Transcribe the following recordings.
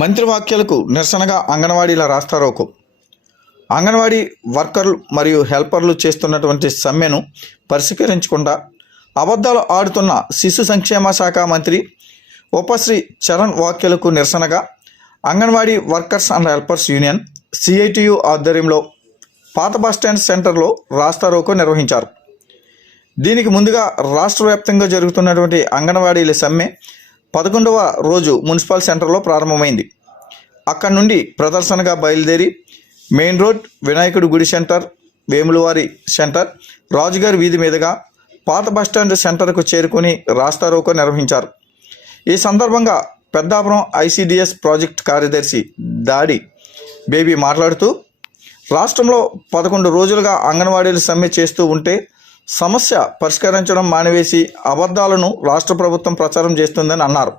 మంత్రి వ్యాఖ్యలకు నిరసనగా అంగన్వాడీల రాస్తారోకో. అంగన్వాడీ వర్కర్లు మరియు హెల్పర్లు చేస్తున్నటువంటి సమ్మెను పరిష్కరించకుండా అబద్ధాలు ఆడుతున్న శిశు సంక్షేమ శాఖ మంత్రి ఉపశ్రీ చరణ్ వ్యాఖ్యలకు నిరసనగా anganwadi workers and helpers union CITU ఆధ్వర్యంలో పాత బస్టాండ్ సెంటర్లో రాస్తారోకో నిర్వహించారు. దీనికి ముందుగా రాష్ట్ర వ్యాప్తంగా జరుగుతున్నటువంటి అంగన్వాడీల సమ్మె 11వ రోజు మున్సిపల్ సెంటర్లో ప్రారంభమైంది. అక్కడి నుండి ప్రదర్శనగా బయలుదేరి మెయిన్ రోడ్, వినాయకుడి గుడి సెంటర్, వేములవారి సెంటర్, రాజుగారి వీధి మీదుగా పాత బస్టాండ్ సెంటర్కు చేరుకుని రాస్తారోకో నిర్వహించారు. ఈ సందర్భంగా పెద్దాపురం ఐసిడిఎస్ ప్రాజెక్ట్ కార్యదర్శి దాడి బేబీ మాట్లాడుతూ, రాష్ట్రంలో 11 రోజులుగా అంగన్వాడీలు సమ్మె చేస్తూ ఉంటే సమస్య పరిష్కరించడం మానివేసి అబద్ధాలను రాష్ట్ర ప్రభుత్వం ప్రచారం చేస్తుందని అన్నారు.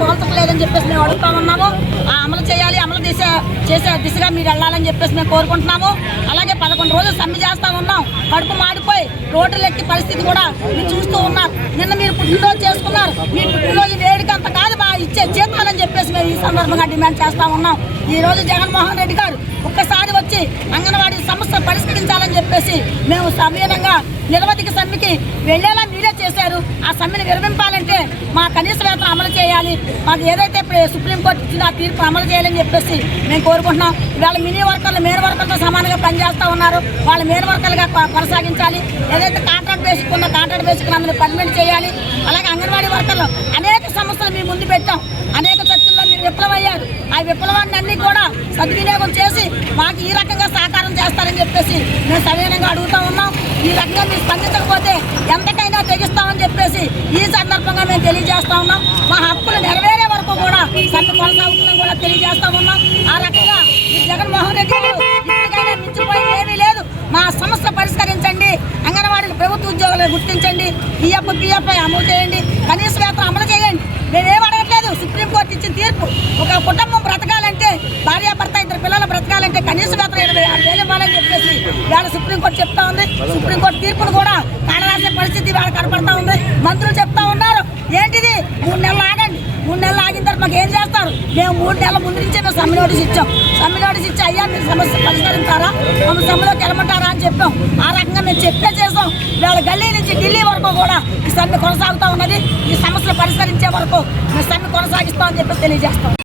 పోల్చలేదని చెప్పేసి మేము అడుగుతా ఉన్నాము. అమలు చేయాలి, అమలు చేసే దిశగా మీరు వెళ్ళాలని చెప్పేసి మేము కోరుకుంటున్నాము. అలాగే 11 రోజులు సమ్మె చేస్తూ ఉన్నాం. కడుపు మాడిపోయి రోడ్లు ఎక్కి పరిస్థితి కూడా మీరు చూస్తూ ఉన్నారు. నిన్న మీరు పుట్టినరోజు చేసుకున్నారు. మీ పుట్టినరోజు వేడికి అంత కాదు ఇచ్చే జీతాలని చెప్పేసి మేము ఈ సందర్భంగా డిమాండ్ చేస్తూ ఉన్నాం. ఈరోజు జగన్మోహన్ రెడ్డి గారు ఒక్కసారి వచ్చి అంగన్వాడీ సమస్య పరిష్కరించాలని చెప్పేసి మేము సమీనంగా నిరవధిక సమ్మెకి వెళ్లేలా మీరే చేశారు. ఆ సమ్మెను విరమింపాలంటే మా కనీస వేతనం అమలు చేయాలి, మాకు ఏదైతే సుప్రీంకోర్టు ఇచ్చిన ఆ తీర్పు అమలు చేయాలని చెప్పేసి మేము కోరుకుంటున్నాం. ఇవాళ మినీ వర్కర్లు మెయిన్ వర్కర్లతో సమానంగా పనిచేస్తూ ఉన్నారు. వాళ్ళ మెయిన్ వర్కర్లుగా కొనసాగించాలి. ఏదైతే కాంట్రాక్ట్ బేసిక్ ఉందో కాంట్రాక్ట్ బేసిక్ అందరూ పర్మనెంట్ చేయాలి. అలాగే అంగన్వాడీ వర్కర్లు అనేక సమస్యలు మీ ముందు పెట్టాం. అనేక చర్చల్లో మీరు విప్లవయ్యారు. ఆ విప్లవాన్ని అన్ని కూడా సద్వినియోగం చేసి మాకు ఈ రకంగా సహకారం చేస్తారని చెప్పేసి మేము సవినయంగా అడుగుతూ ఉన్నాం. ఈ రకంగా మీరు స్పందించకపోతే ఎంతకైనా తెగిస్తామని చెప్పేసి ఈ సందర్భంగా మేము తెలియజేస్తా ఉన్నాం. మా హక్కులు నెరవేరే వరకు కూడా సమ్మె కొనసాగుతుందని కూడా తెలియజేస్తా ఉన్నాం. ఆ రకంగా జగన్మోహన్ రెడ్డి గారు ఇప్పటికైనా మించిపోయింది ఏమీ లేదు. మా సమస్య పరిష్కరించండి, అంగన్వాడీలు ప్రభుత్వ ఉద్యోగులు గుర్తించండి, పిఎఫ్ఐ అమలు చేయండి, కనీస వేతనం అమలు చేయండి. మేమేం అడగట్లేదు. సుప్రీంకోర్టు ఇచ్చిన తీర్పు ఒక కుటుంబం బ్రతకాలంటే, భార్యాభర్త 2 పిల్లలు బ్రతకాలంటే కనీస వేతనం 26,000 ఇవ్వాలని చెప్పేసి వేళ సుప్రీంకోర్టు చెప్తా ఉంది. సుప్రీంకోర్టు తీర్పును కూడా కానరాసే పరిస్థితి వేళ కనపడతా ఉంది. మంత్రులు చెప్తా ఉన్నారు, ఏంటిది 3 నెలలు ఆగండి, 3 నెలలు ఆగిన తర్వాత మాకు ఏం చేస్తారు? మేము 3 నెలల ముందు నుంచే మేము సమ్మె నోటీస్ ఇచ్చాం. సమ్మె నోటీస్ ఇచ్చి అయ్యా మీరు సమస్య పరిష్కరించారా, మమ్మల్ని సమ్మెలోకి వెళ్ళమంటారా అని చెప్పాం. ఆ రకంగా మేము చేసాం. వేళ గల్లీ నుంచి ఢిల్లీ వరకు కూడా ఈ సమ్మె కొనసాగుతూ ఉన్నది. ఈ సమస్యలు పరిష్కరించే వరకు మేము సమ్మె కొనసాగిస్తామని చెప్పి తెలియజేస్తాం.